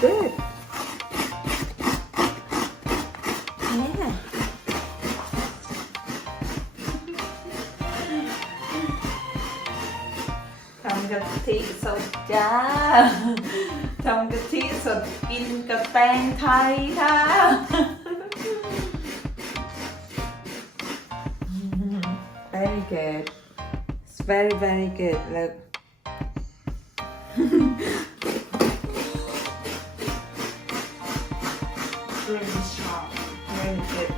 good. Yeah. ทำกะทิสดจ้า ทำกะทิสดกินกับแตงไทยค่ะ very good it's very very good look Really sharp very good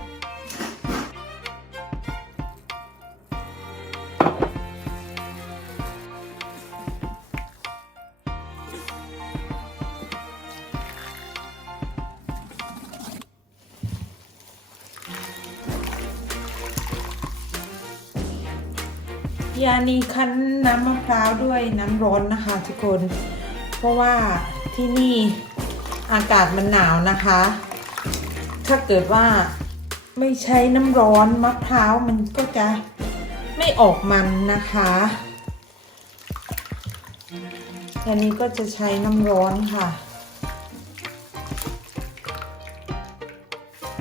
ยานีคั้นน้ำมะพร้าวด้วยน้ำร้อนนะคะทุกคน เพราะว่าที่นี่อากาศมันหนาวนะคะ ถ้าเกิดว่าไม่ใช้น้ำร้อนมะพร้าวมันก็จะไม่ออกมันนะคะยานีก็จะใช้น้ำร้อนค่ะ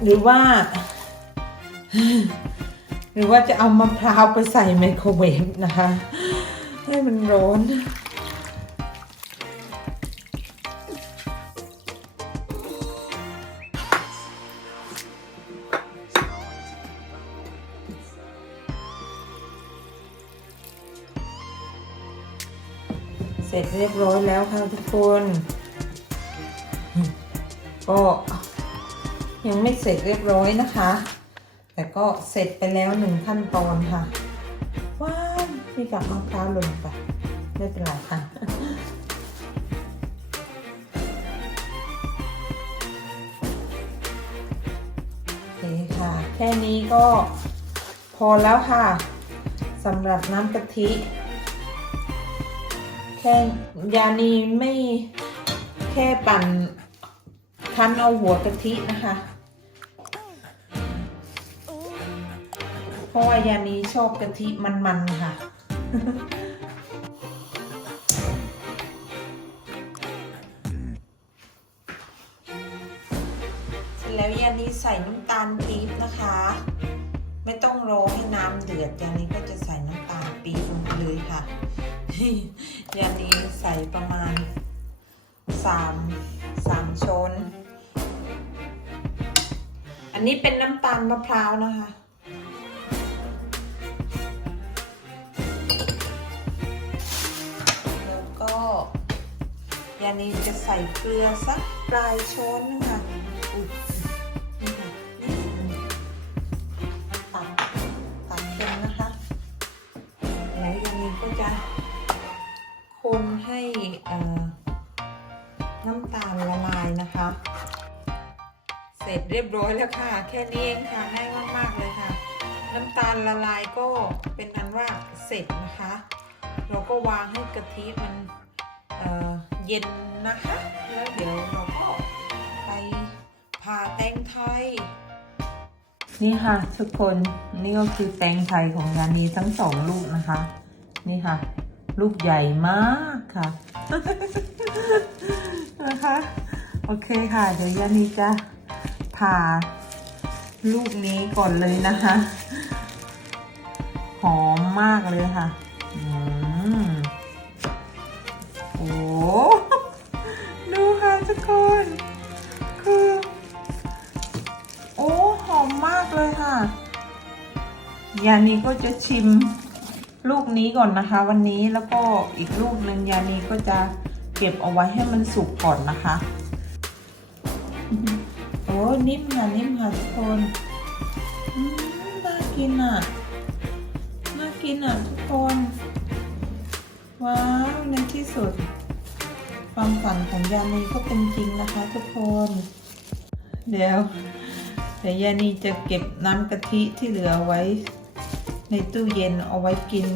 หรือว่า หรือว่าจะเอามะพร้าวไปใส่ไมโครเวฟนะคะ ให้มันร้อน ร็จเรียบร้อยแล้วค่ะทุกคน ก็ยังไม่เสร็จเรียบร้อยนะคะ แต่ก็เสร็จไปแล้วหนึ่งขั้นตอนค่ะ ว้าวมีกับมะพร้าวหล่นไปไม่เป็นไรค่ะโอเคค่ะ แค่นี้ก็พอแล้วค่ะสำหรับน้ำกะทิ ค่ยานีไม่แค่ปั่นคั้นเอาหัวกะทินะคะ เพราะว่ายานีชอบกะทิมันๆค่ะแล้วยานีใส่น้ำตาลปี๊บนะคะ ไม่ต้องรอให้น้ำเดือดยานีก็จะใส่น้ำตาลปี๊บลงไปเลยค่ะ ยานีใส่ประมาณสามสามช้อน อันนี้เป็นน้ำตาลมะพร้าวนะคะ แล้วก็ยานีจะใส่เกลือสักปลายช้อนนะคะตักตักเค็มนะคะ แล้วยานีก็จะ ให้น้ำตาลละลายนะคะ เสร็จเรียบร้อยแล้วค่ะ แค่นี้เองค่ะง่ายมากๆเลยค่ะ น้ำตาลละลายก็เป็นอันว่าเสร็จนะคะ เราก็วางให้กะทิมันเเย็นนะคะ แล้วเดี๋ยวเราก็ไปผ่าแตงไทยนี่ค่ะทุกคนนี่ก็คือแตงไทยของยานีทั้งสองลูกนะคะ นี่ค่ะ ลูกใหญ่มากค่ะ นะคะ โอเคค่ะ เดี๋ยวยานีจะผ่าลูกนี้ก่อนเลยนะคะ หอมมากเลยค่ะอืมโอ้ดูค่ะทุกคน คือ โอ้ หอมมากเลยค่ะยานีก็จะชิม ลูกนี้ก่อนนะคะ วันนี้แล้วก็อีกลูกหนึ่งยานีก็จะเก็บเอาไว้ให้มันสุกก่อนนะคะโอ้นิ่มค่ะนิ่มค่ะทุกคนน่ากินอะน่ากินอะทุกคน ว้าวในที่สุด ความฝันของยานีก็เป็นจริงนะคะ ทุกคน เดี๋ยวเดี๋ยวยานีจะเก็บน้ำกะทิที่เหลือไว้ ในตู้เย็นเอาไว้กิน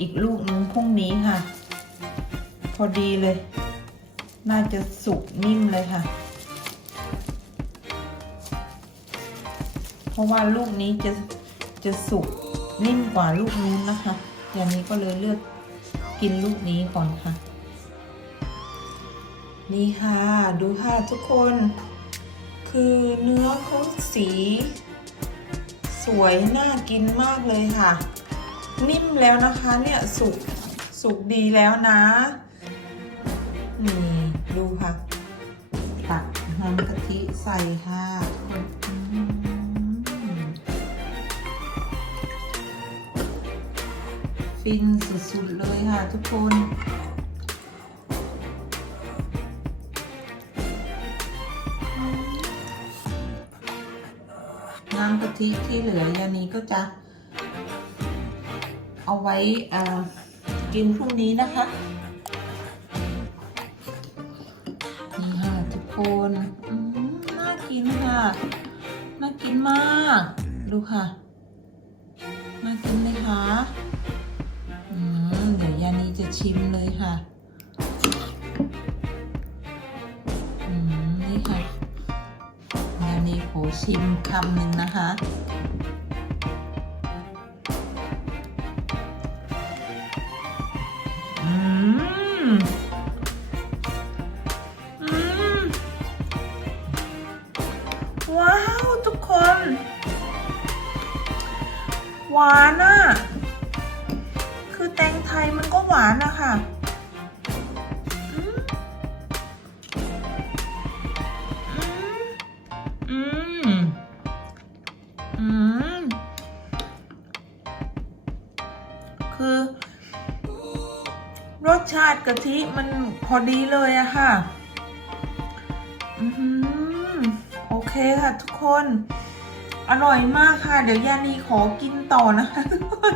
อีกลูกนึงพรุ่งนี้ค่ะ พอดีเลย น่าจะสุกนิ่มเลยค่ะ เพราะว่าลูกนี้จะจะสุกนิ่มกว่าลูกนู้นนะคะ อย่างนี้ก็เลยเลือกกินลูกนี้ก่อนค่ะ นี่ค่ะ ดูค่ะทุกคน คือเนื้อเขาสี สวยน่ากินมากเลยค่ะ นิ่มแล้วนะคะเนี่ยสุกสุกดีแล้วนะนี่ดูค่ะ ตักน้ำกะทิใส่ค่ะทุกคนฟินสุดๆเลยค่ะทุกคน น้ำกะทิที่เหลือยานี้ก็จะ เอาไว้อ่ากินพรุ่งนี้นะคะ นี่ค่ะทุกคนน่ากินค่ะ น่ากินมาก ดูค่ะ น่ากินไหมคะมเดี๋ยวยานีจะชิมเลยค่ะ โผชิมคำหนึ่งนะคะ อืม อืม ว้าว ทุกคน หวานอะคือแตงไทยมันก็หวานอะค่ะ รสชาติกะทิมันพอดีเลยอะค่ะอือหือโอเคค่ะทุกคน อร่อยมากค่ะ เดี๋ยวยานีขอกินต่อนะคะทุกคน